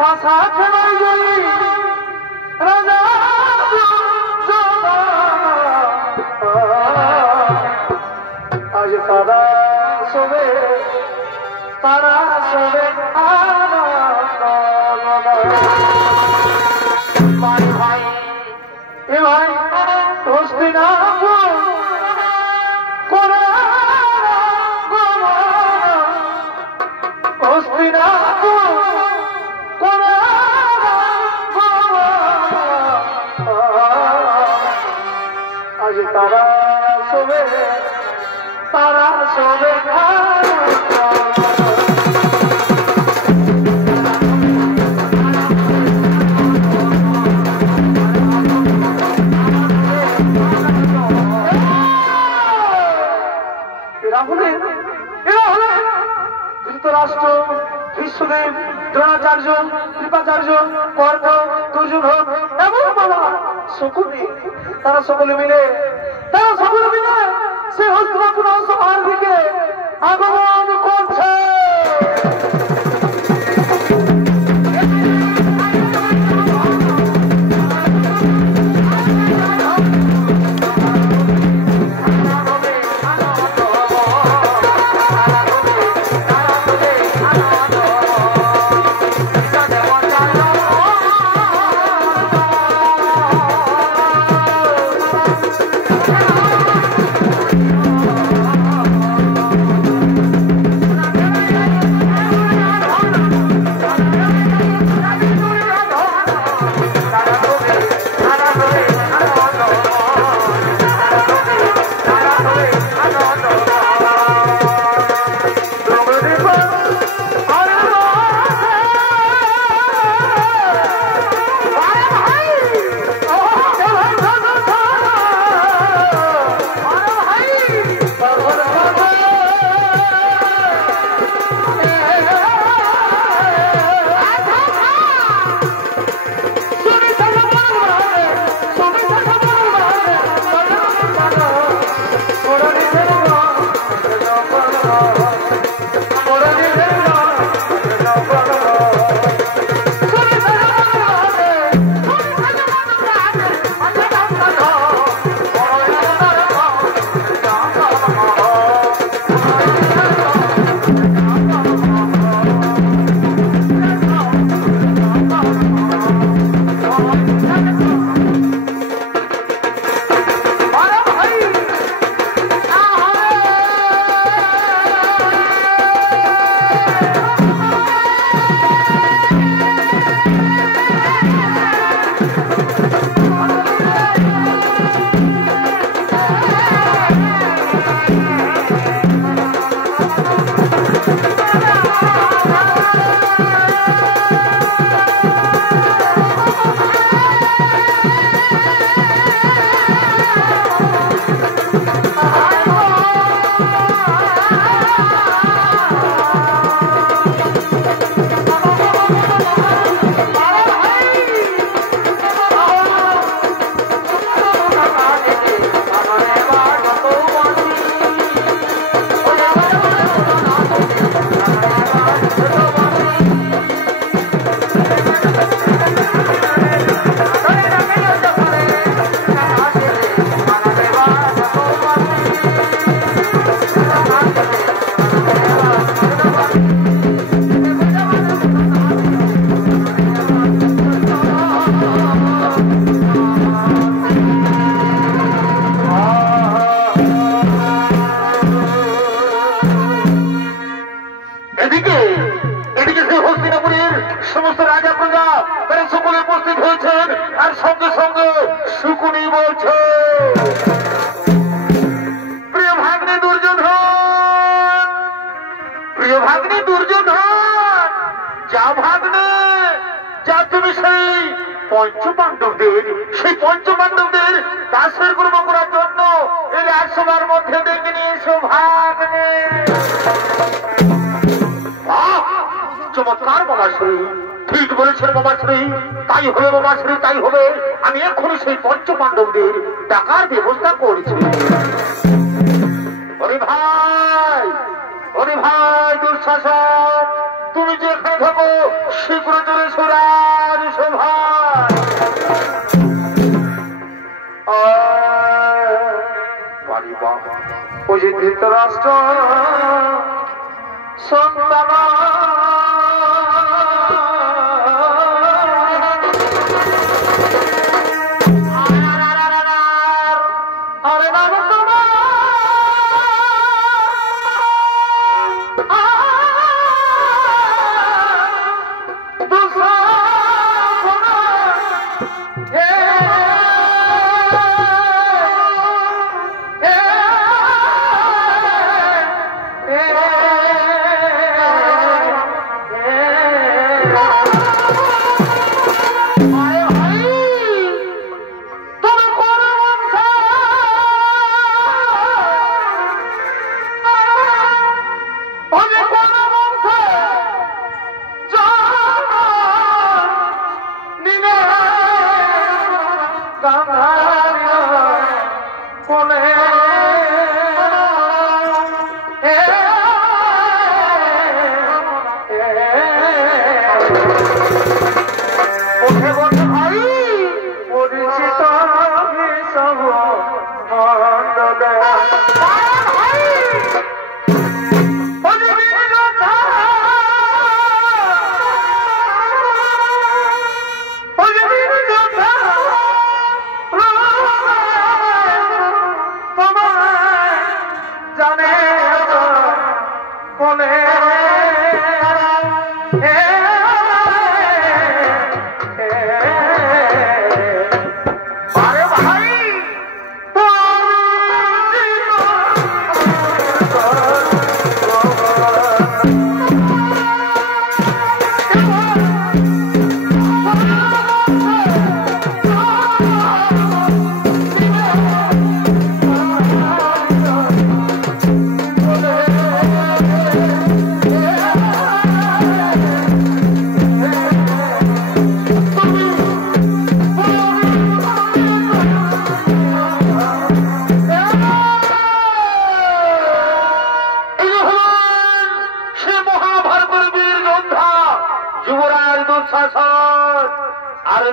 পাশা খেলাই জয়ী রাজা আজ তারা সবে ভাই ভাই এ ভাই হস্তিনাপুর হস্তিনাপুর আজ তারা সবে ধৃতরাষ্ট্র বিশ্বদেব দ্রোণাচার্য কৃপাচার্য কর্ণ দুর্যোধন এবং বাবা শকুনি তারা সকলে মিলে সে হস্তিনাপুর সভার দিকে আগমন করছে। পঞ্চপাণ্ডবদের সেই পঞ্চপাণ্ডবদের দাসের গ্রহণ করার জন্য এই রাজসভার মধ্যে ডেকে নিয়েছো ভাগ্নে। চমৎকার বাবাশ্রী, ঠিক বলেছেন বাবাশ্রী, তাই হবে বাবাশ্রী, তাই হবে। আমি এখনই সেই পঞ্চপাণ্ডবদের ডাকার ব্যবস্থা করছি। ওরে ভাই দুঃশাসন তুমি যেখানে থাকো শীঘ্র চলে সোরার সভায়। ওই যে ধৃতরাষ্ট্র সন্তান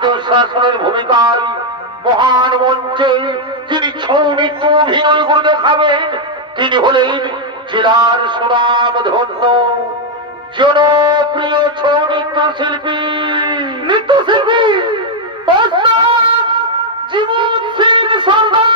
দুঃশাসনের ভূমিকায় মহান মঞ্চে যিনি ছৌ নৃত্য অভিনয় করে দেখাবেন তিনি হলেন জেলার সুনাম ধন্য জনপ্রিয় ছৌ নৃত্যশিল্পী জীবন সিং সর্দার।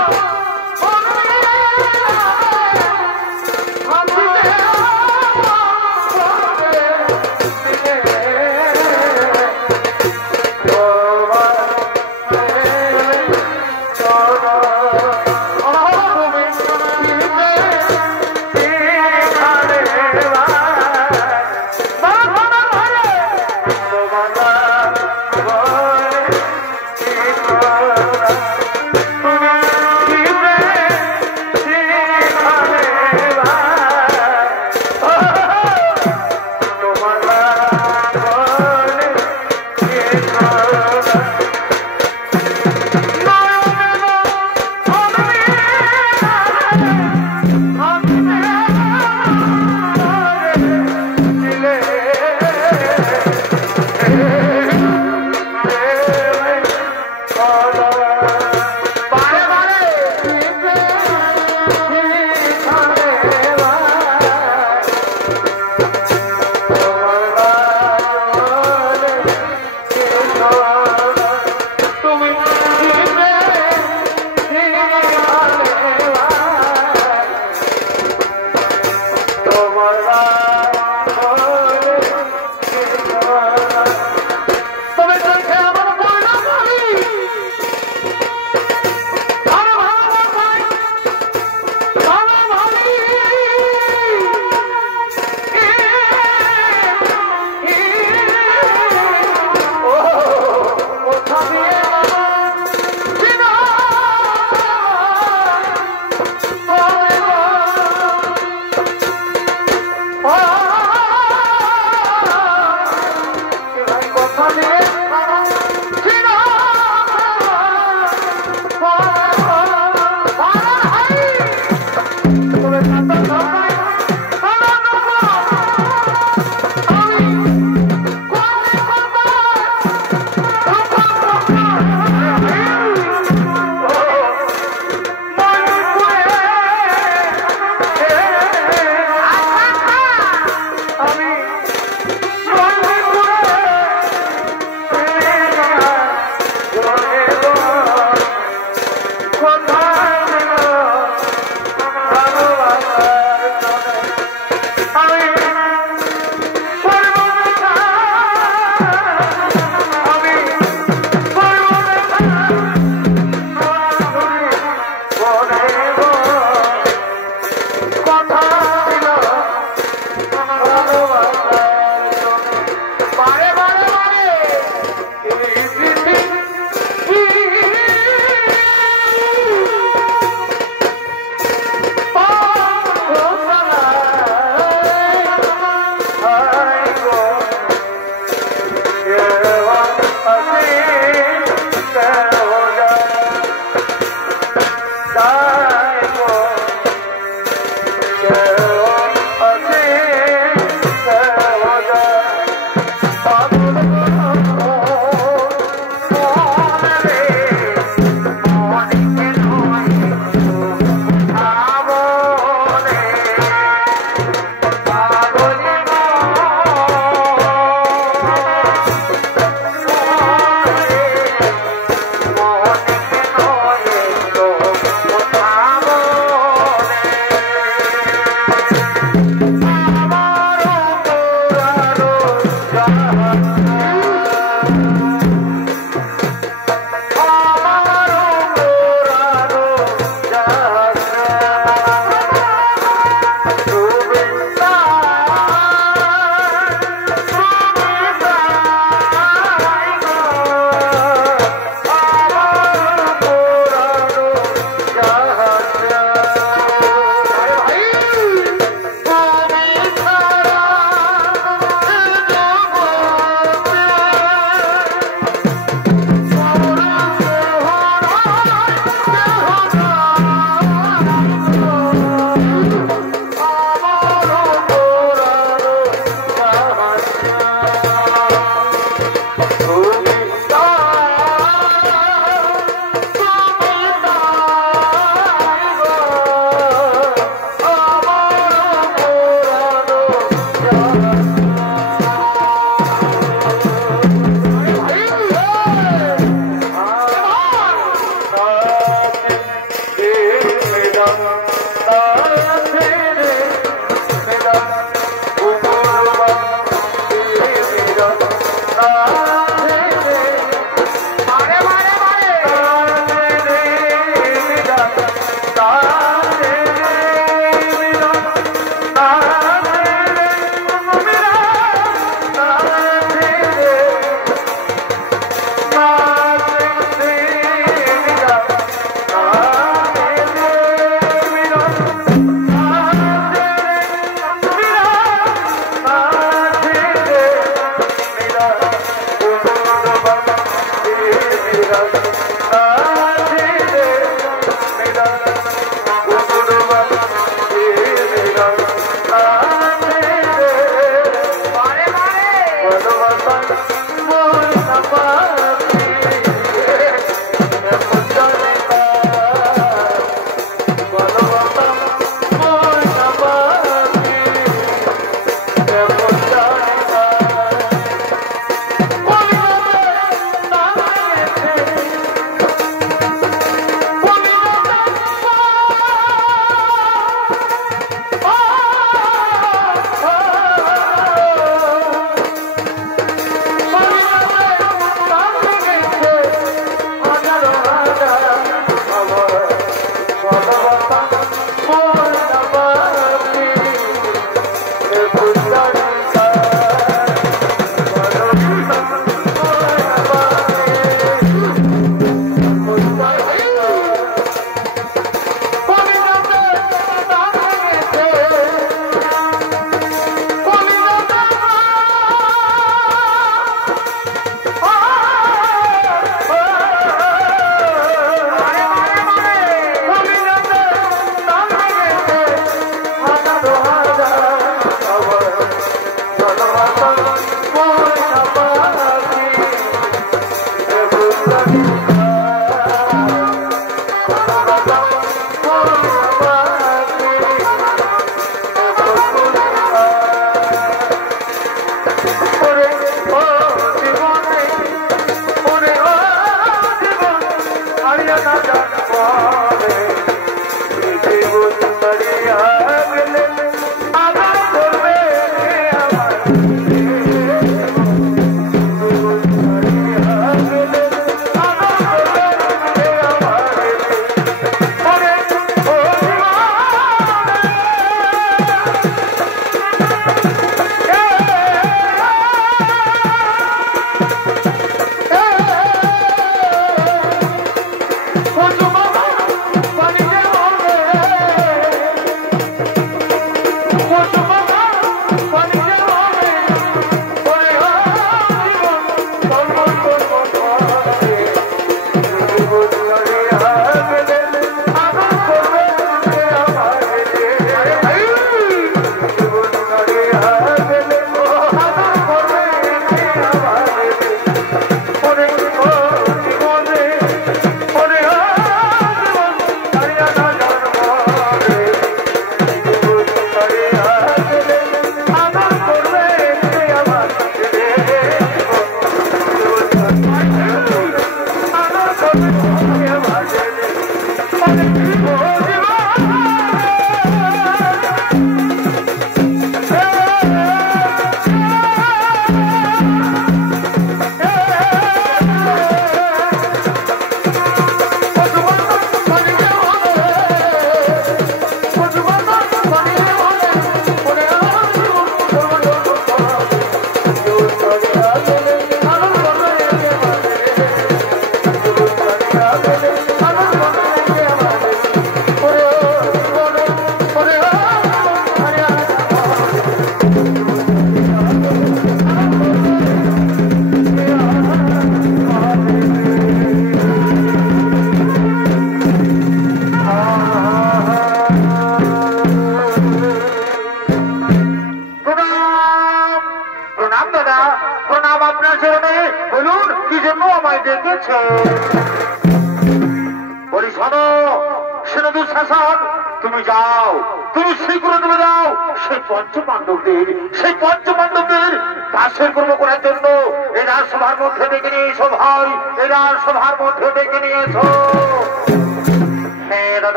তুমি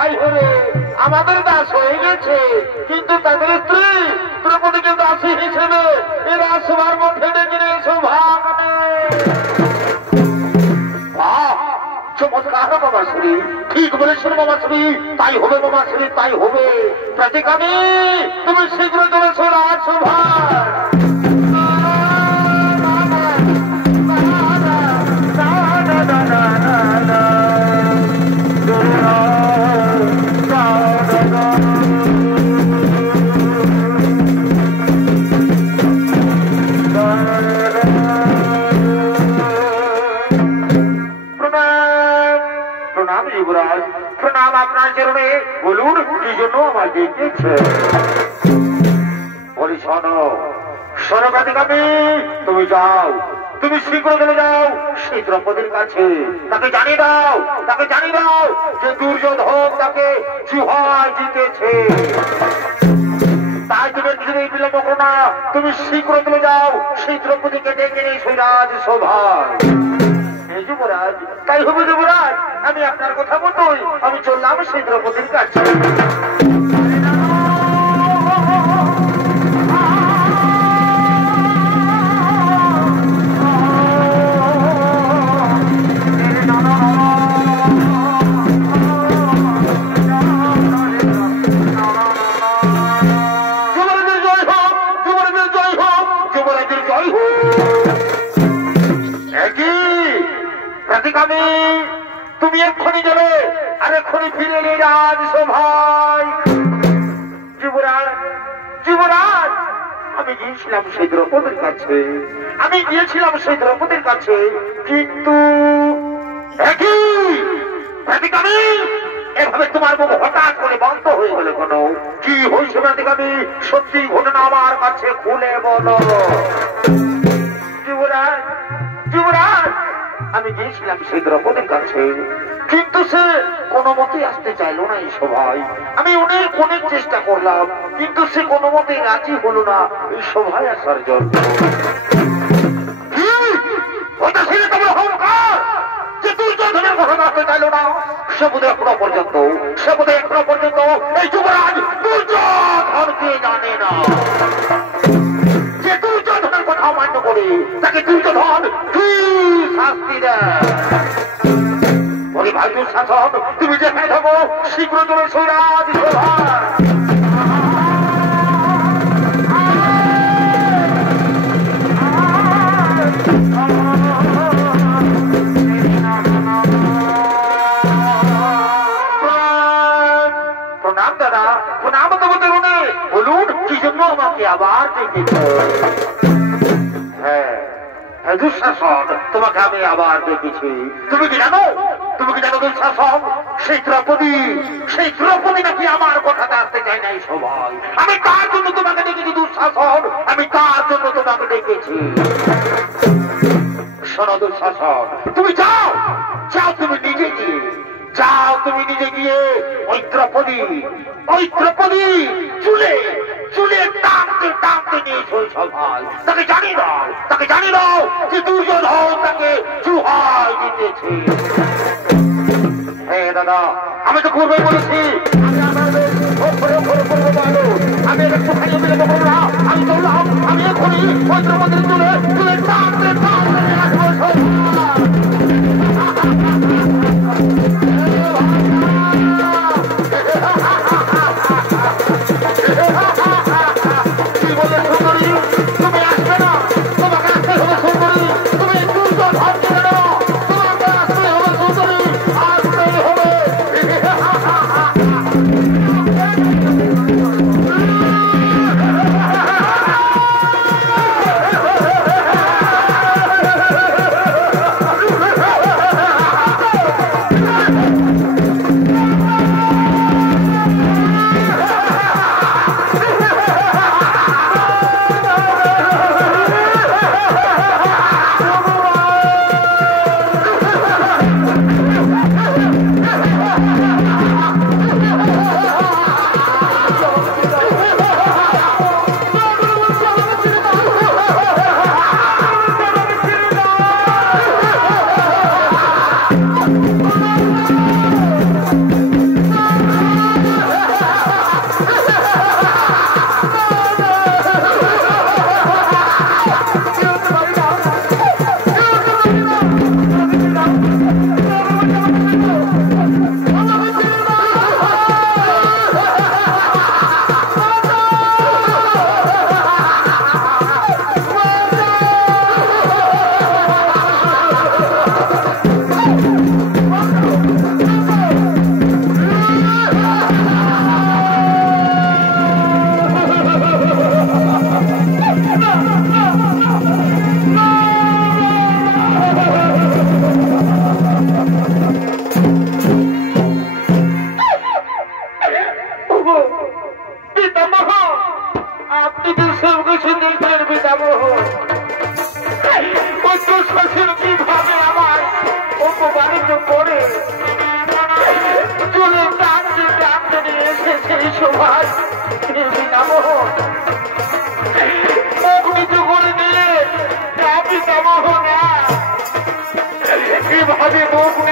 ভাই হলে আমাদের দাস হয়ে গেছে, কিন্তু তাদের স্ত্রী দ্রৌপদীকে দাসী হিসেবে এরা সবার মধ্যে ডেকে নিয়েছে ভাগ চমৎকার বাবা শ্রী, ঠিক বলেছেন বাবা শ্রী, তাই হবে বাবা শ্রী, তাই হবে। প্রতিকামী তুমি শীঘ্র চলেছো রাজসভা। প্রণাম আপনার চরণে। বলুন কি জন্য আমার ডেকেছে? বলি শোনো, শোনো প্রতিকামী, তুমি যাও, তুমি শীঘ্র চলে যাও সেই দ্রৌপদীর কাছে। তাকে জানিয়ে দাও, তাকে জানিয়ে দাও যে দুর্যোধন তাকে জুহায় জিতেছে। তাই তুমি কিছুতেই বিলম্ব করো না, তুমি শীঘ্র চলে যাও সেই দ্রৌপদীকে ডেকে নিয়ে সেই রাজসভায়। যুবরাজ, তাই হবে যুবরাজ, আমি আপনার কথা মতোই আমি চললাম সেই দ্রৌপদীর কাছে। তুমি এক্ষুনি যাবে, আর এক্ষুনি ফিরে এলে রাজসভায়। যুবরাজ, যুবরাজ, আমি গিয়েছিলাম সেই দ্রৌপদীর কাছে, আমি গিয়েছিলাম সেই দ্রৌপদীর কাছে, কিন্তু এভাবে তোমার মুখ হঠাৎ করে বন্ধ হয়ে গেল কেন? কি হয়েছে প্রতিকামী? সত্যি ঘটনা আমার কাছে খুলে বলো। যুবরাজ, যুবরাজ, আমি গিয়েছিলাম সেই দ্রৌপদীর কাছে, কিন্তু সে কোনো মতেই আসতে চাইলো না এই সভায়। আমি অনেক অনেক চেষ্টা করলাম, কিন্তু সে কোনো মতেই রাজি হলো না এই সভায় আসার জন্য। যে দুর্যোধনের কথা আসতে চাইলো না, সে বোধহয় এখনো পর্যন্ত, সে বোধহয় এখনো পর্যন্ত এই যুবরাজ দুর্যোধনকে জানে না। যে দুর্যোধনের কথা মান্য করে তাকে দুর্যোধন কি শাস্তি দেয়? বলি ভাই দুঃশাসন, তুমি যেখানে থাকো শীঘ্র চলে সৈরাজ প্রণাম দাদা, প্রণাম তোমাদের মনে। বলুন কি জন্য আমাকে আবার ডেকেছ? হ্যাঁ দুঃশাসন, তোমাকে আমি আবার দেখেছি। তুমি কি জানো, তুমি কি জানো দুঃশাসন, সেই দ্রৌপদী, সেই দ্রৌপদী নাকি আমার কথাতে আসতে চাই নাই সবাই। আমি তার জন্য তোমাকে ডেকেছি দুঃশাসন, আমি তার জন্য তোমাকে ডেকেছি। শোনো দুঃশাসন, তুমি যাও, যাও তুমি নিজে গিয়ে, যাও তুমি নিজে গিয়ে ওই দ্রৌপদী, ওই দ্রৌপদী চুলে চুলে টানতে টানতে নিয়েছ সভায়। তাকে জানিয়ে দাও, তাকে জানিয়ে দাও যে দুর্যোধন তাকে জুহায় জিতেছে। হ্যাঁ দাদা, আমি তো পূর্বে বলেছি আমি একটু খাইয়ে বিলম্ব করবো না, আমি চললাম, আমি এখনই ওই দ্রৌপদীর চুলে চুলে টানতে টানতে নিয়ে আসবো সভায়।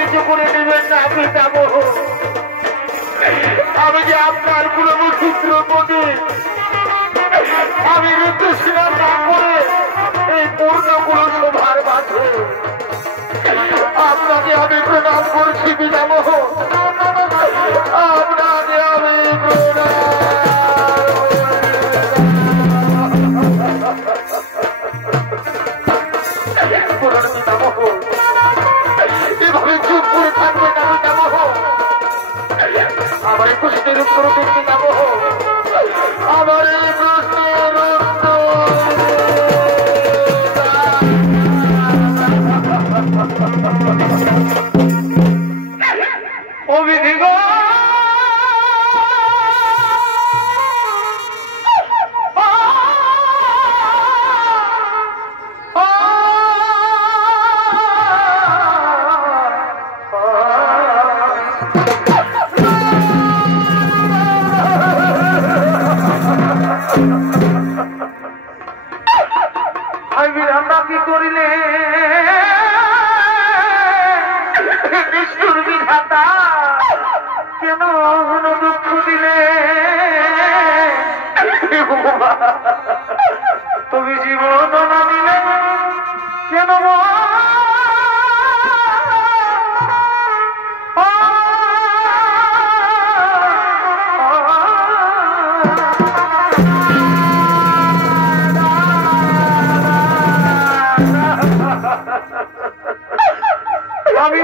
কিছু করে নেবেন না পিতামহ। আমি যে আপনার কুলপুত্র পদে আমি ঋতুসীমা না করে এই পূর্ণকুল সভার মাঝে আপনাকে আমি প্রণাম করছি পিতামহ। আপনাকে আমি পিতামহ এভাবে চুপ করে থাকবে না পিতামহ। আমার প্রশ্নের উত্তর দিন পিতামহ। আমার এই প্রশ্নের অভিধিগ কি করিলে নিষ্ঠুর বিধাতা কেন দুঃখ দিলে তুমি জীবন না দিলে কেন আমি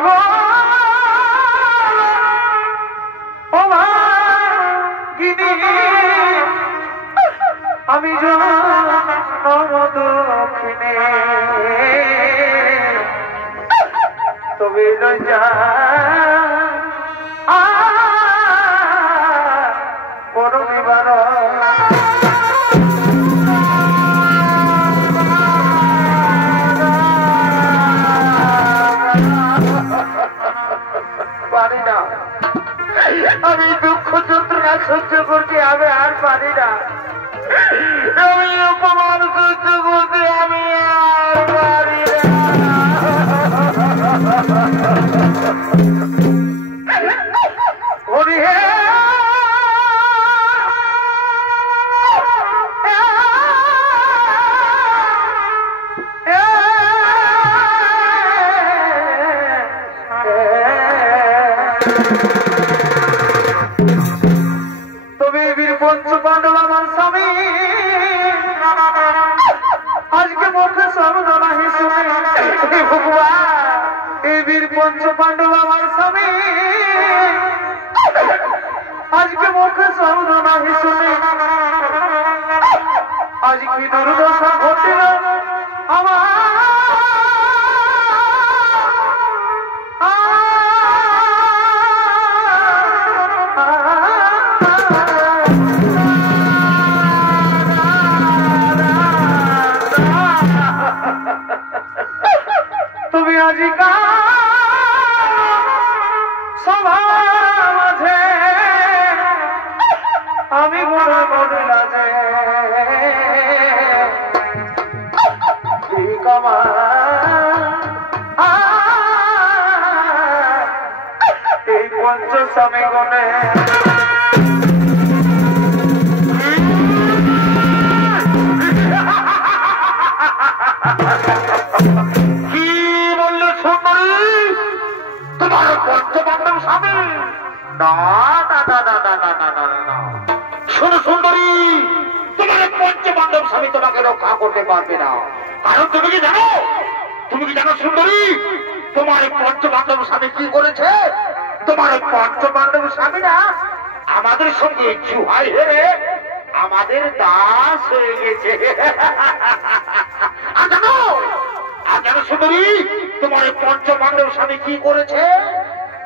আমি দক্ষিণে তবে লজ্জা বড় নিবারণ পারি না। আমি দুঃখ যন্ত্রণা সহ্য করতে আমি আর পারি না। আমি অপমান সহ্য করতে আমি আর পারি না। হরি হে তবে বীর পঞ্চ পাণ্ডব আমার স্বামী আজকে মুখে শব্দ নাহি শুনে ভগবান এই বীর পঞ্চ পাণ্ডব আমার স্বামী আজকে মুখে শব্দ নাহি শুনে আজ কি দুর্দশা ঘটিল আমার তুমি আজিকা সবার মাঝে আমি বড় বড়লা যে এই পঞ্চ স্বামী গণে কি বললে সুন্দরী তোমার পঞ্চপাণ্ডব স্বামী? না না না না না না না না না শোনো সুন্দরী, তোমার পঞ্চপাণ্ডব স্বামী তোমাকে রক্ষা করতে পারবে না। কারণ তুমি কি জানো সুন্দরী তোমার পঞ্চপাণ্ডব স্বামী কি করেছে? তোমার পঞ্চপাণ্ডব স্বামী না আমাদের সঙ্গে জুহাই হেরে আমাদের দাস হয়ে গেছে। আর জানো সুন্দরী তোমার পঞ্চপাণ্ডব স্বামী কি করেছে?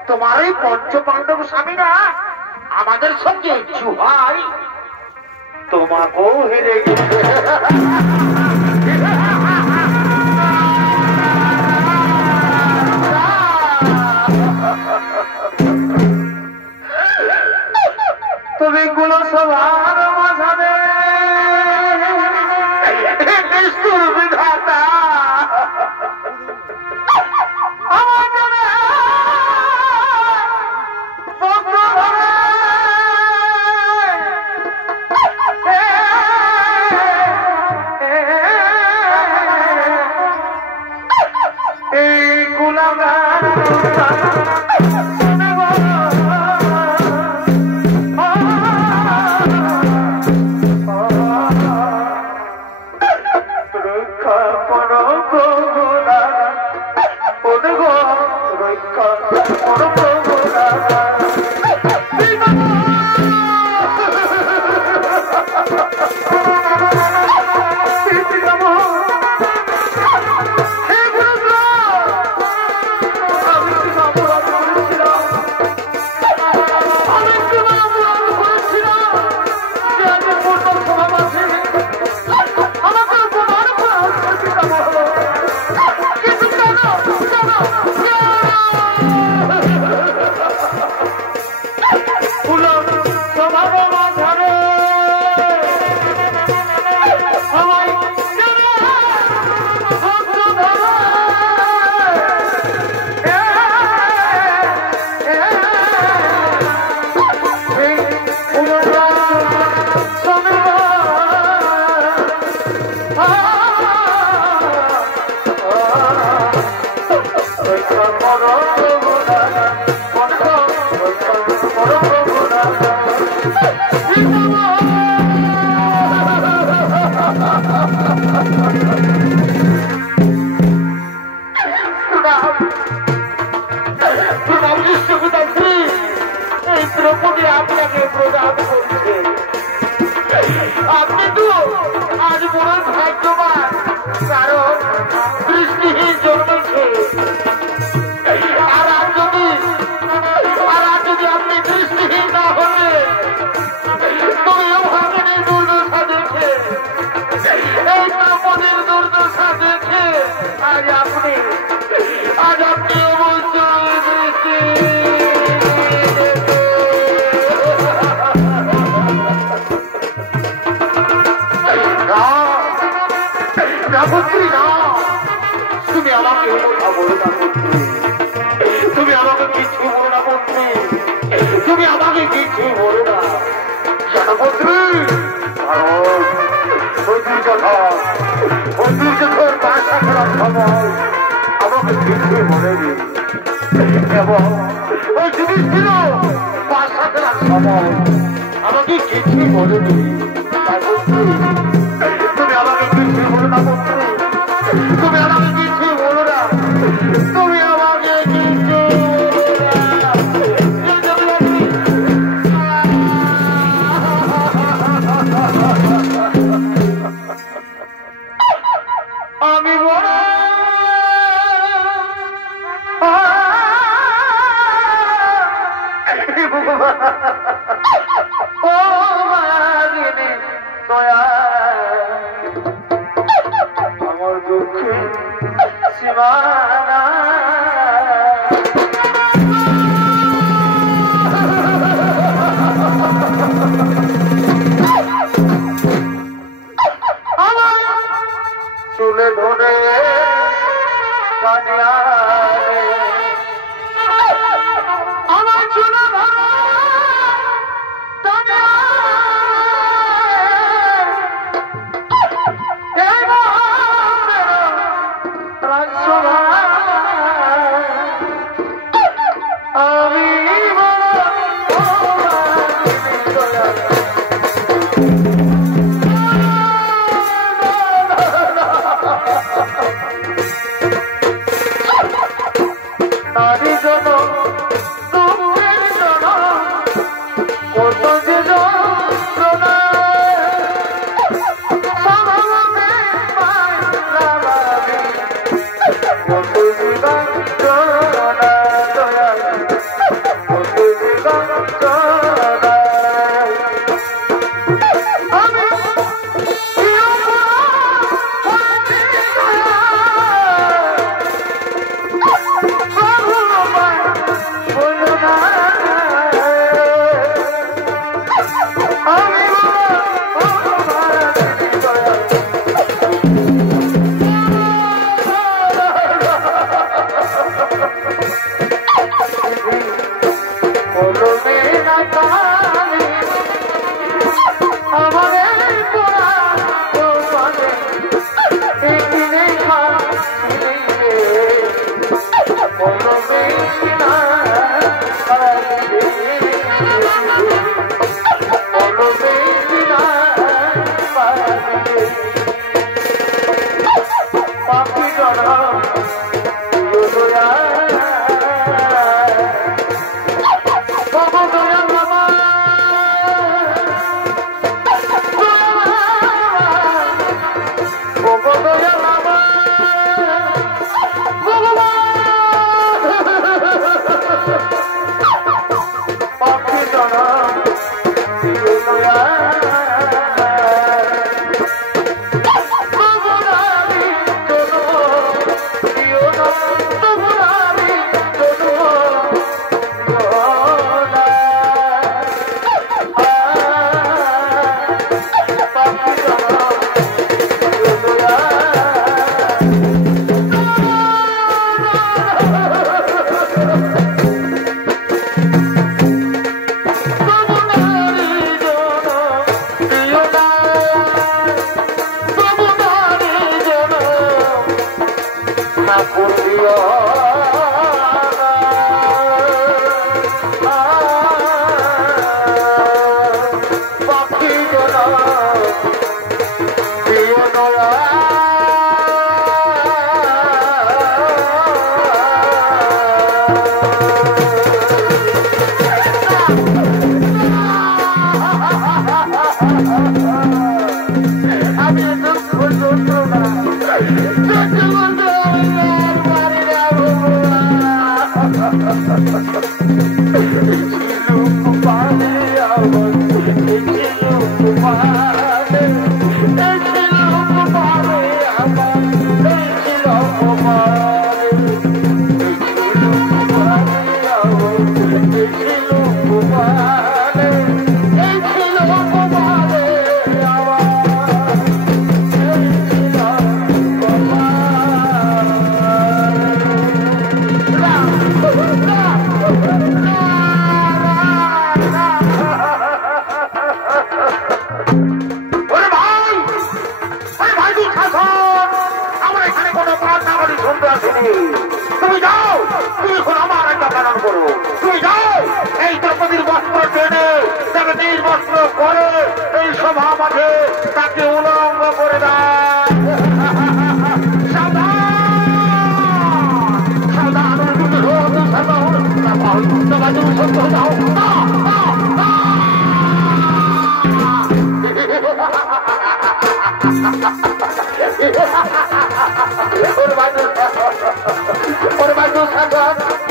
তোমার এই পঞ্চপাণ্ডব স্বামী না আমাদের সঙ্গে জুহাই তোমাকেও হেরে গেছে। তুমি গুলো সবার মাঝাবে নিষ্ঠুর বিধাতা আমার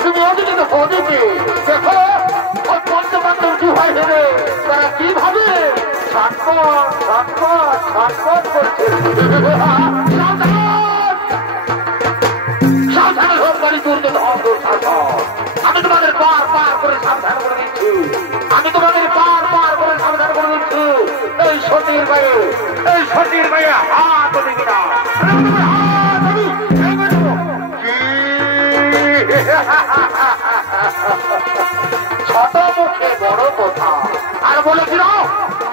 তুমি ওদিকে তো ওদিকে দেখো ওই পঞ্চপাণ্ডব কি হয় ভেবে তারা কি ভাবে ছটফট করছে। সাবধানে হোক বাড়ি আমি তোমাদের পার করে সাবধান করে দিচ্ছি, আমি তোমাদের পার করে সাবধান করে দিচ্ছি। এই সতীর গায়ে হাত দিবি না, ছোট মুখে বড় কথা আর বলেছিল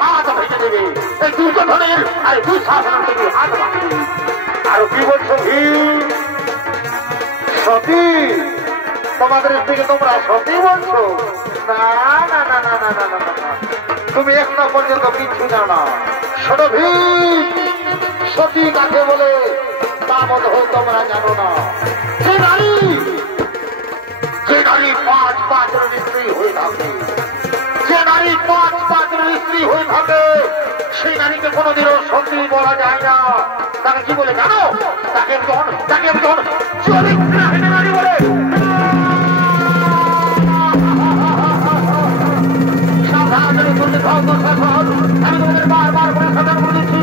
হাত ভেঙে দেবে। এই দুর্যোধনের আর দুই শাসনের থেকে হাত ভাঙবে। আর কি বলছো সতী? তোমাদের থেকে তোমরা সতী বলছো? না না না না না না না না, তুমি এখনো পর্যন্ত কিছু জানো না। শোনো সতী কাকে বলে তা বোধ হয় তোমরা জানো না। যে নারী পাঁচ স্ত্রী হয়ে থাকে, যে নারী পাঁচ স্ত্রী হয়ে থাকে সেই নারীকে কোনোদিনও সতী বলা যায় না। তাকে কি বলে জানো? তাকে একজন চরিত্রহীন নারী বলে। আমি তোমাদের বার করে সাবধান করে দিচ্ছি।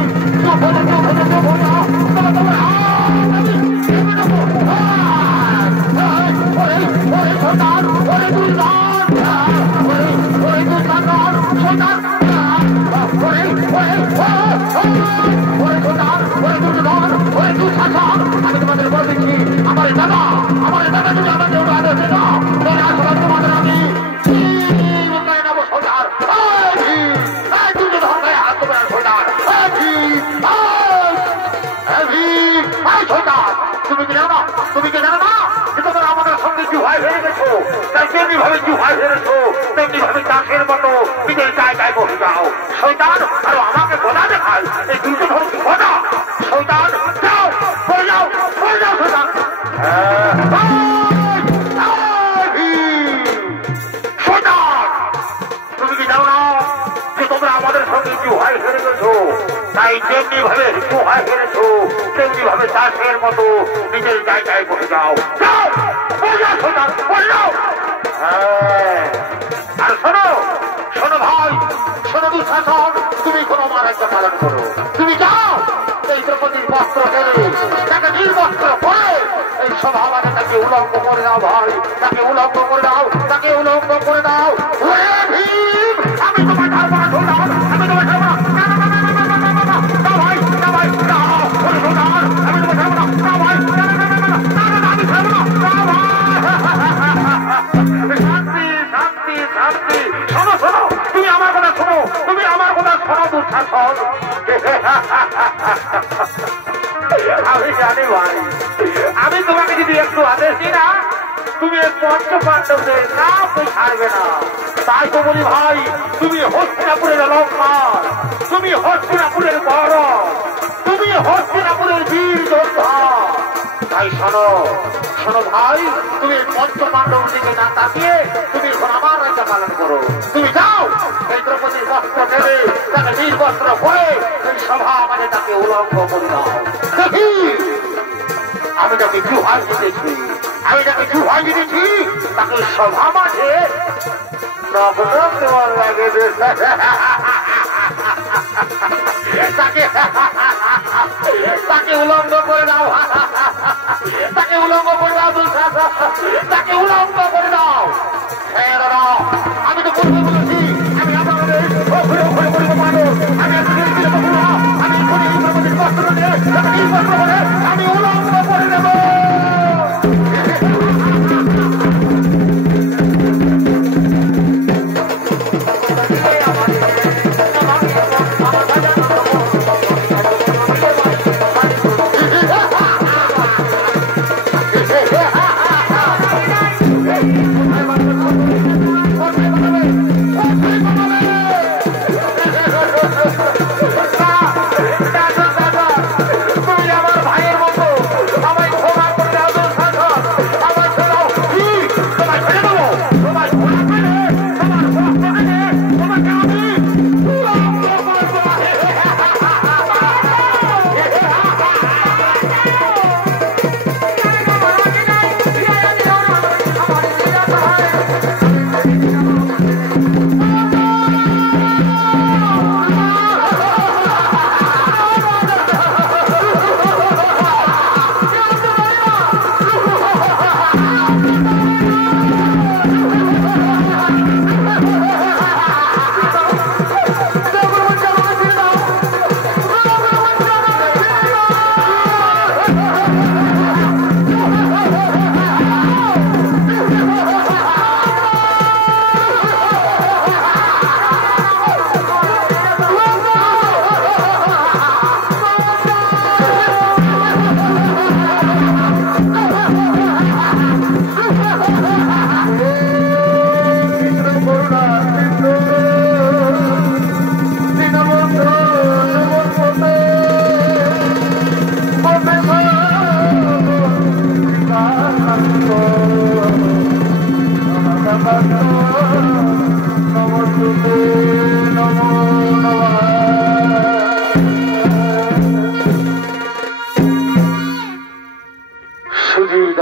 আমি তোমাদের বলে দিচ্ছি, আমার দাদা যদি আমাকে আদেশ দাও তাহলে আসলে তোমাদের আমি নেবো সোনার। হাত তোমার সোনার তুমি কি জানো না যে তোমরা আমাদের সঙ্গে জুহাই হয়ে গেছো? তাই তেমনি ভাবে জুহাই হেরেছো, তেমনি ভাবে চাষের মতো নিজের জায়গায় বসে যাও। শয়তান আর আমাকে গলা দেখায়, এই দুটো ধরো গলা। শয়তান যাও, পড়ে যাও শয়তান। তুমি কি জানো না যে তোমরা আমাদের সঙ্গে জুহাই হেরে গেছো? তাই যেমনি ভাবে জুহাই হেরেছো তেমনি ভাবে চাষের মতো নিজের জায়গায় বসে যাও। আর শোনো ভাই, শোনো দুঃশাসন, তুমি কোনো মারাজ্য পালন করো। তুমি যাও এই দ্রৌপদীর বস্ত্র ফেলে তাকে নির্বস্ত্র করে এই সভাবাদে তাকে উলঙ্গ করে দাও ভাই, তাকে উলঙ্গ করে দাও। আমি তোমার ধারণা ধরলাম, আমি তোমার ধারণা আমি জানি ভাই, আমি তোমাকে যদি একটু আদেশ দিই না তুমি পঞ্চপাণ্ডবদের নাম ছাড়বে না। তাই তো বলি ভাই, তুমি হস্তিনাপুরের অলঙ্কার, তুমি হস্তিনাপুরের বড়, তুমি হস্তিনাপুরের বীর যোদ্ধা। তাই শোনো ভাই, তুমি পঞ্চপাণ্ডব দিকে না তাকিয়ে তুমি এখন আমার রাজ্য পালন করো। তুমি যাও এই দ্রৌপদীর বস্ত্র ফেলে তাকে নির্বস্ত্র করে এই সভা মানে তাকে উলঙ্গ করে দাও। দেখি আমি তাকে জুহার দিতেছি। আমি যাকে জুহাই দিয়েছি তাকে সভা মাঝে নগ্ন দেওয়ার লাগে তাকে উলঙ্গ করে দাও, তাকে উলঙ্গ করে দাও, তাকে উলঙ্গ করে দাও। আমি তো করবো বলেছি, আমি আপনাদের আমি উলঙ্গ করে দেব।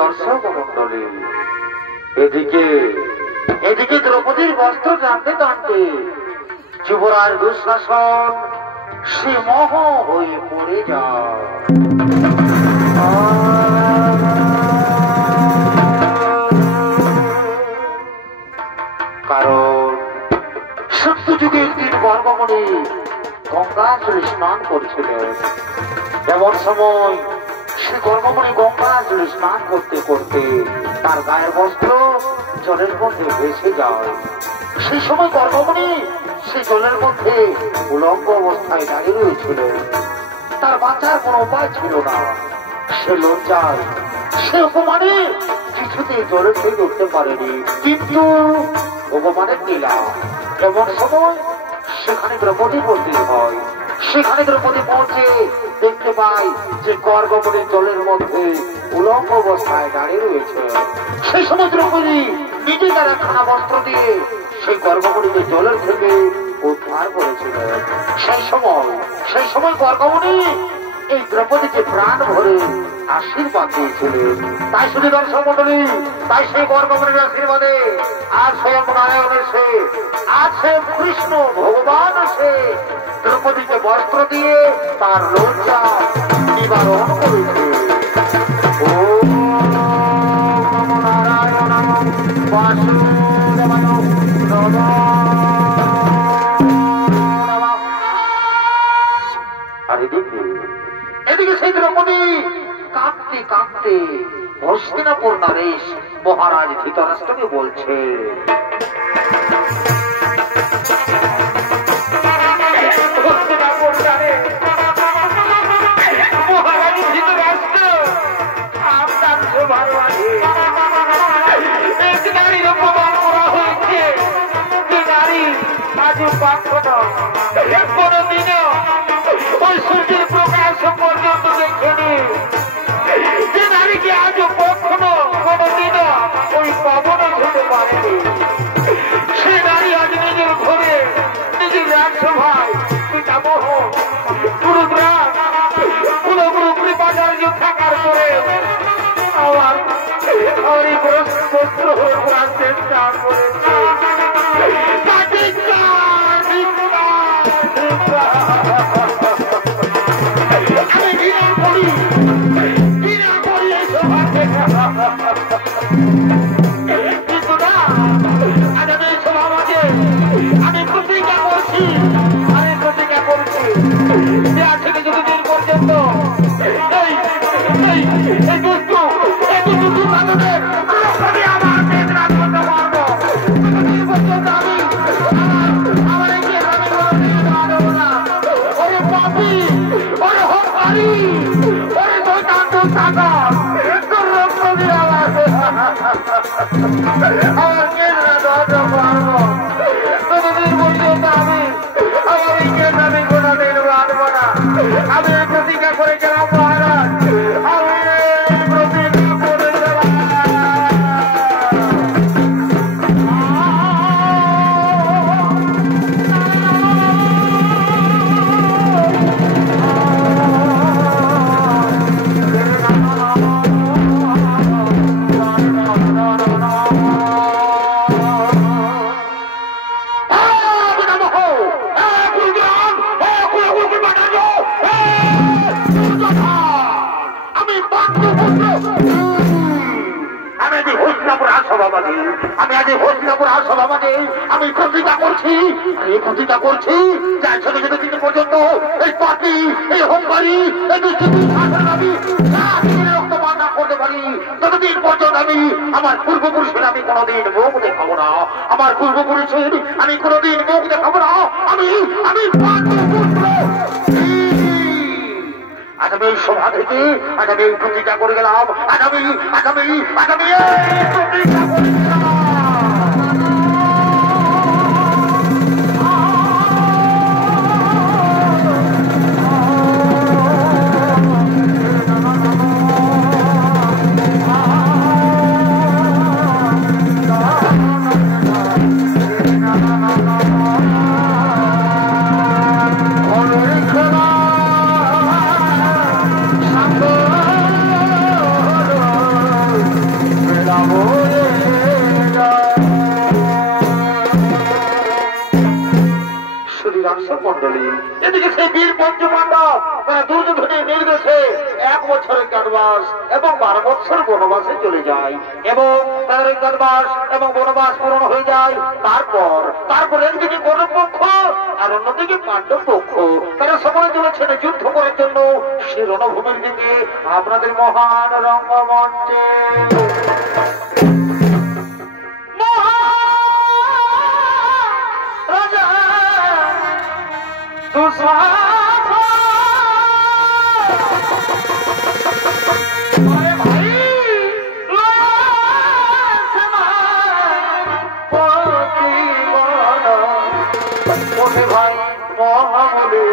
দর্শক মন্ডলী, এদিকে এদিকে দ্রৌপদীর বস্ত্র টানতে টানতে যুবরাজ দুঃশাসন সে মোহ হয়ে পড়ে যায়। কারণ সত্যযুগের দিন গর্ভমণি গঙ্গা জলে স্নান করছিলেন। এমন সময় সে গর্ভমণি গঙ্গা জলে স্নান করতে করতে তার গায়ের বস্ত্র জলের মধ্যে ভেসে যায়। সেই সময় গর্ভমণি সে জলের মধ্যে উলঙ্গ অবস্থায় দাঁড়িয়ে রয়েছিল। তার বাঁচার কোনো উপায় ছিল না। সে লজ্জায় সে অপমানে কিছুতে জলের থেকে উঠতে পারেনি। কিন্তু ভগবানের লীলা, এমন সময় সেখানে দ্রৌপদী উপস্থিত হয়। সেখানে দ্রৌপদী পৌঁছে দেখতে পাই যে গর্ভমণি জলের মধ্যে উলঙ্গ অবস্থায় দাঁড়িয়ে রয়েছে। সেই সময় দ্রৌপদী নিজে তার একখানা বস্ত্র দিয়ে সেই গর্ভমণিকে জলের থেকে উদ্ধার করেছিলেন। সেই সময় গর্ভমণি এই দ্রৌপদীকে প্রাণ ভরে আশীর্বাদ দিয়েছিলেন। তাই শুধু দর্শক মন্ডলী, তাই সেই গর্ভমণির আশীর্বাদে আর স্বয়ং নারায়ণ এসে আছে কৃষ্ণ ভগবান এসে দ্রৌপদীকে বস্ত্র দিয়ে তার লজ্জা নিবারণ করেছে। ও নারায়ণ বাসুদেবায় নমঃ। এদিকে সেই দ্রৌপদী কাঁদতে কাঁদতে হস্তিনাপুর নরেশ মহারাজ ধৃতরাষ্ট্রকে বলছে, মহারাজ ধৃতরাষ্ট্র, আপনার সবার মাঝে এক নারীর অপমান করা হয়েছে। যে নারী আজ কখনো কোনদিনও ওই সূর্যের প্রকাশ পর্যন্ত দেখেনি। যে নারীকে আজ কখনো কোনদিনও ওই পবনে ছুটে পারেনি। সে নারী আজ নিজের ঘরে নিজের রাজসভায় পিতামহ কুলগুরু কৃপাচার্য থাকার পরে আমার মাঝে, আমি আজ হস্তিনাপুর সভা মাঝে আমি প্রতিজ্ঞা করছি, এই প্রতিজ্ঞা করছি যার ছোট ছোট দিন পর্যন্ত এই পার্টি, এই হোমবাড়ি, এই দুষ্কৃতি শাসন আমি রক্তপাত না করতে পারি, ততদিন পর্যন্ত আমি আমার পূর্বপুরুষের আমি কোনোদিন মুখ দেখাবো না, আমার পূর্বপুরুষের আমি কোনোদিন মুখ দেখাবো না। আমি আমি আজ আমি এই সভা থেকে আজ আমি এই প্রতিজ্ঞা করে গেলাম, আজ আমি এই প্রতিজ্ঞা করে গেলাম। এদিকে সেই বীর পঞ্চপাণ্ডব তারা দুর্যোধনের নির্দেশে 1 বছরের কারাবাস এবং 12 বছর বনবাসে চলে যায় এবং তাদের কারাবাস এবং বনবাস পূরণ হয়ে যায়। তারপর একদিকে কৌরব পক্ষ আর অন্যদিকে পাণ্ডব পক্ষ তারা সময় চলেছেন যুদ্ধ করার জন্য সে রণভূমির দিকে আপনাদের মহান রঙ্গমঞ্চে। ভাই মহামলে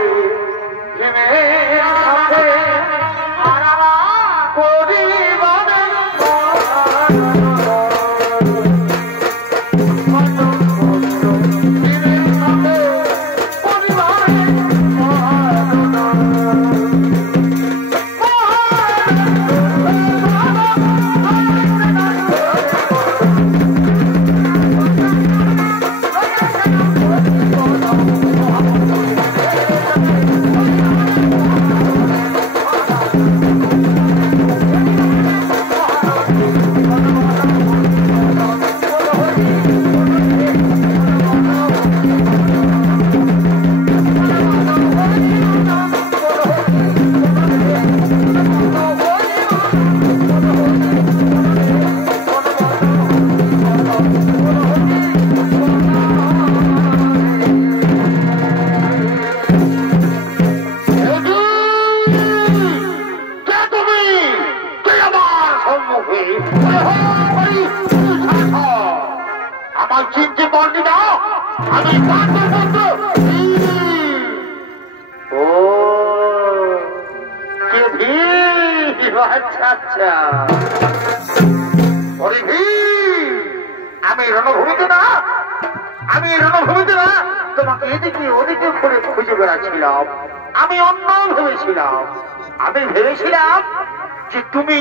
আমার চিনতে পারবি না আমি ও কে আচ্ছা আচ্ছা আমি রণভূমিতে না তোমাকে এদিকে ওদিকে করে খুঁজে বেড়াচ্ছিলাম। আমি অন্য ভেবেছিলাম যে তুমি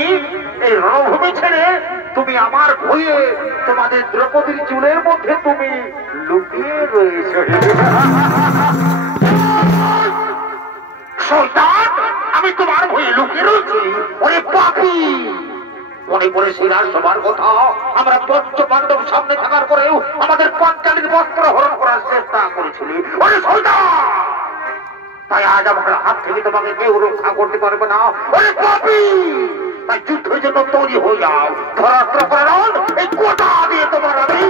এই রণভূমি ছেড়ে তুমি আমার ভয়ে তোমাদের দ্রৌপদীর চুলের মধ্যে তুমি লুকিয়ে রয়েছে। শয়তান, আমি তোমার ভয়ে লুকিয়ে রয়েছি? ওরে পাপী, মনে পড়েছিল সবার কথা? আমরা পঞ্চ পাণ্ডব সামনে থাকার পরেও আমাদের পাঞ্চালীর বস্ত্র হরণ করার চেষ্টা করেছিলি। ওরে শয়তান, তাই আজ আমার হাত থেকে তোমাকে কেউ রক্ষা করতে পারবে না। ওরে পাপী, তাই যুদ্ধের জন্য তৈরি হয়ে যাও। ধরাস্ত্র করার এই কোটা দিয়ে তোমার আমি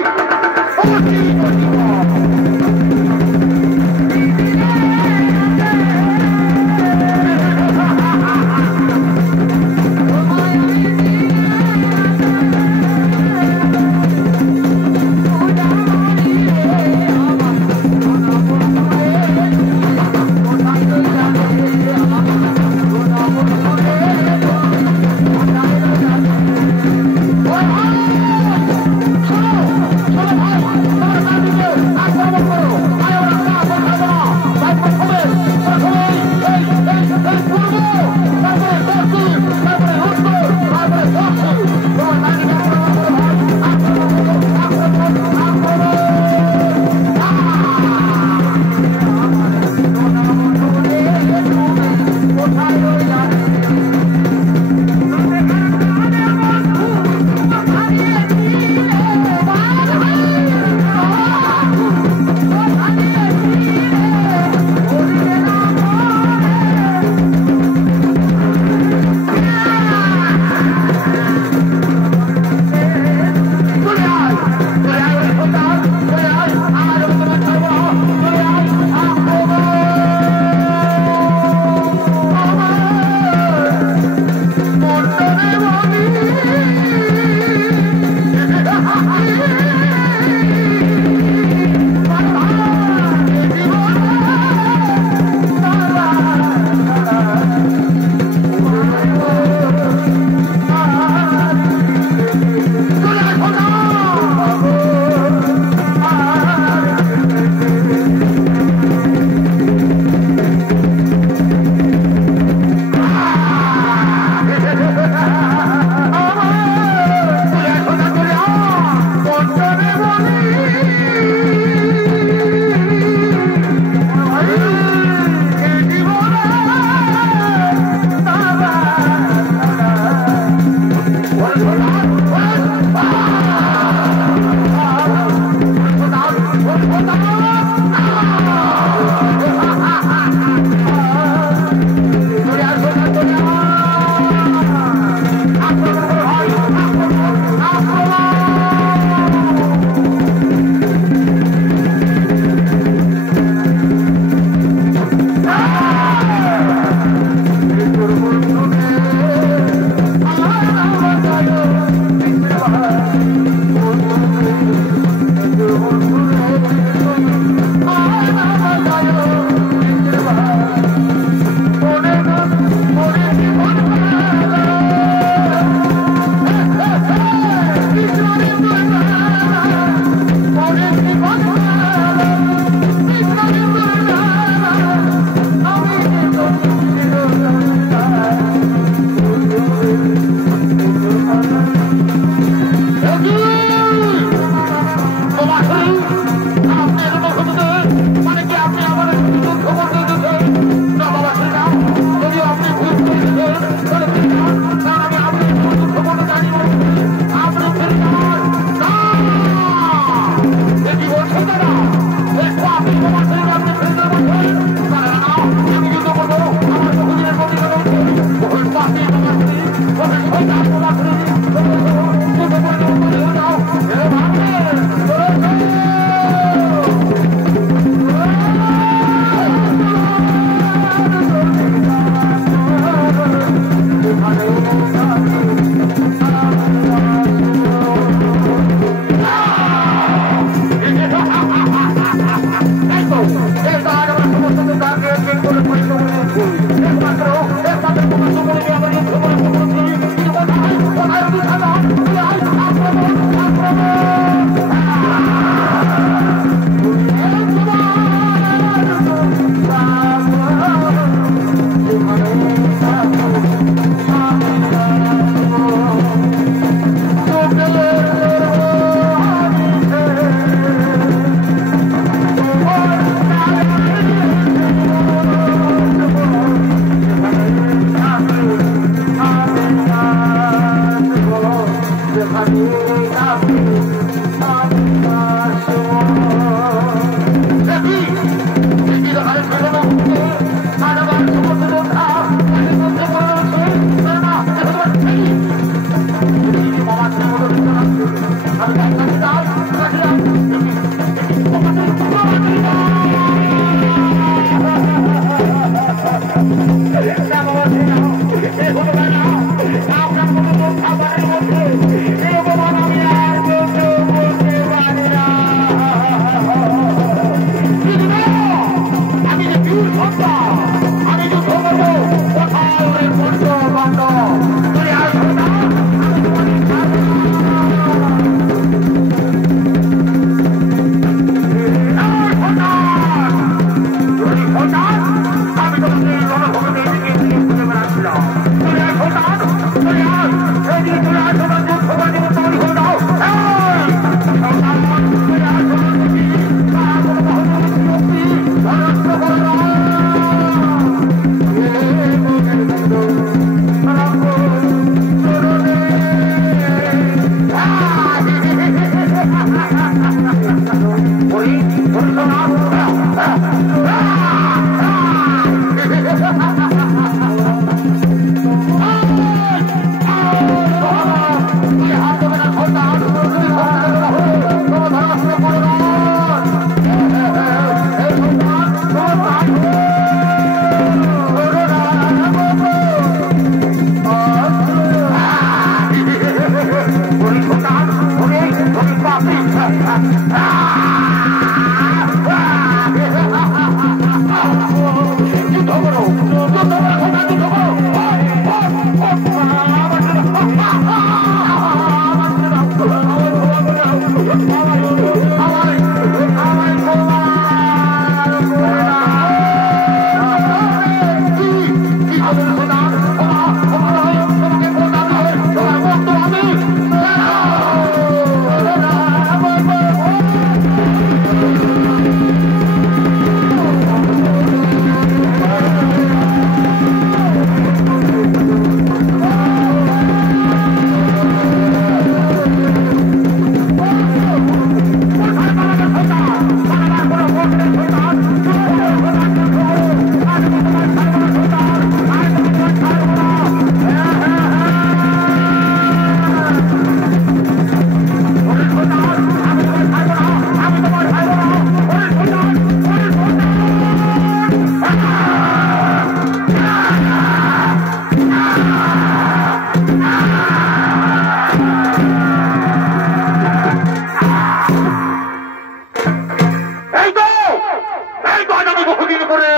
করে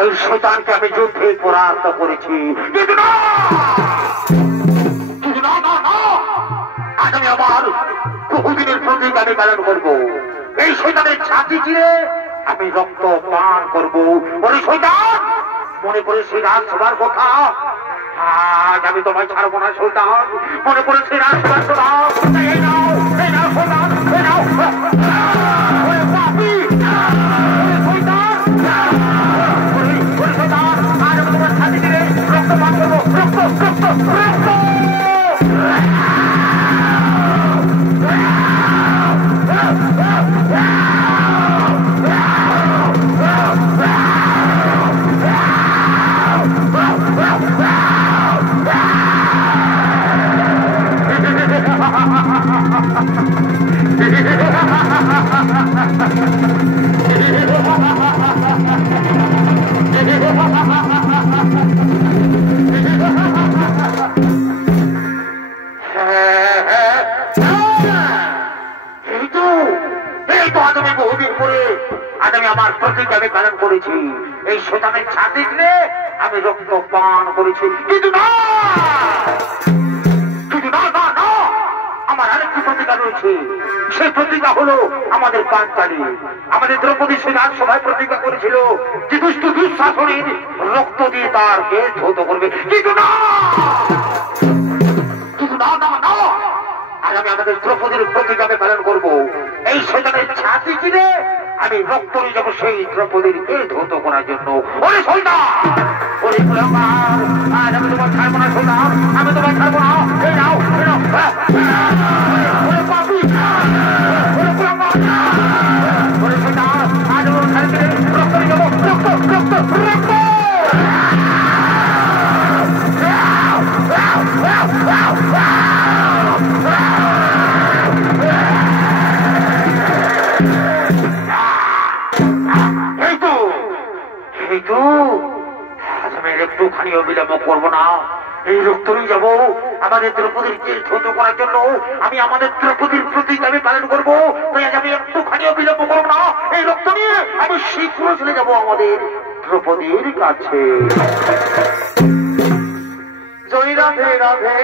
এই শয়তানকে আমি যুদ্ধে পরাস্ত করেছি, কিন্তু না, আজ আমি আমার বহুদিনের প্রতীক আমি পালন করবো। এই শয়তানের ছাতি চিরে আমি রক্ত পান করবো। ওরে শয়তান, মনে করে সেই রাজসভার কথা, আজ আমি তোমায় ছাড়বো না শয়তান। মনে করে সেই রাজসভার কথা, এই নাও, এই নাও শয়তান, এই নাও। ওরে পাপী, ওরে শয়তান, ওরে শয়তান, আজ আমি তোমার ছাতি চিরে রক্ত পান করবো। রক্ত, রক্ত, রক্ত। আমার প্রতীক আমি পালন করেছি, এই শয়তানের ছাতি দিয়ে আমি রক্ত পান করেছি, কিন্তু না, কিন্তু না, না, না, আমার আরেকটি প্রতিজ্ঞা রয়েছে। সেই প্রতিজ্ঞা হলো আমাদের পাঁচতালি। আমাদের দ্রৌপদী সেই রাজসভায় প্রতিজ্ঞা করেছিল যে দুষ্ট দুঃশাসনের রক্ত দিয়ে তার দেহ ধৌত করবে, কিন্তু না, কিন্তু না, না, না, আজ আমি আমাদের দ্রৌপদীর প্রতিজ্ঞা আমি পালন করবো। এই শয়তানের ছাতি চিরে আমি রক্ত নিয়ে যাবো সেই দ্রৌপদীর দেহ ধৌত করার জন্য। ওরে শয়তান, ওরে কুলাঙ্গার, আজ আমি তোমার ছাড়বো না শয়তান, আমি তোমার ছাড়বো না। এই নাও, এই নাও। ওরে পাপী, ওরে কুলাঙ্গার, ওরে শয়তান, আজ আমি ছাড়ি চিরে রক্ত নিয়ে যাবো। রক্ত, রক্ত, রক্ত। একটুখানি অবিলম্ব করবো না, এই রক্ত নিয়ে যাবো আমাদের দ্রৌপদীর জেল ধৌত করার জন্য। আমি আমাদের দ্রৌপদীর প্রতীক আমি পালন করবো, আজ আমি একটুখানি অবিলম্ব করবো না, এই রক্ত নিয়ে আমি শীঘ্র চলে যাবো আমাদের দ্রৌপদীর কাছে। জয় রাধে রাধে,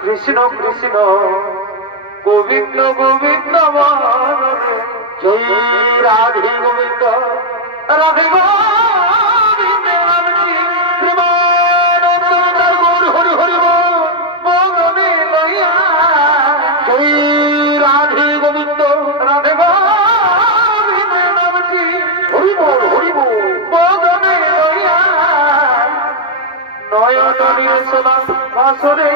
কৃষ্ণ কৃষ্ণ গোবিন্দ গোবিন্দ, জয় রাধে গোবিন্দ, রাধে নয়ন নিয়ে সোনা বাসরে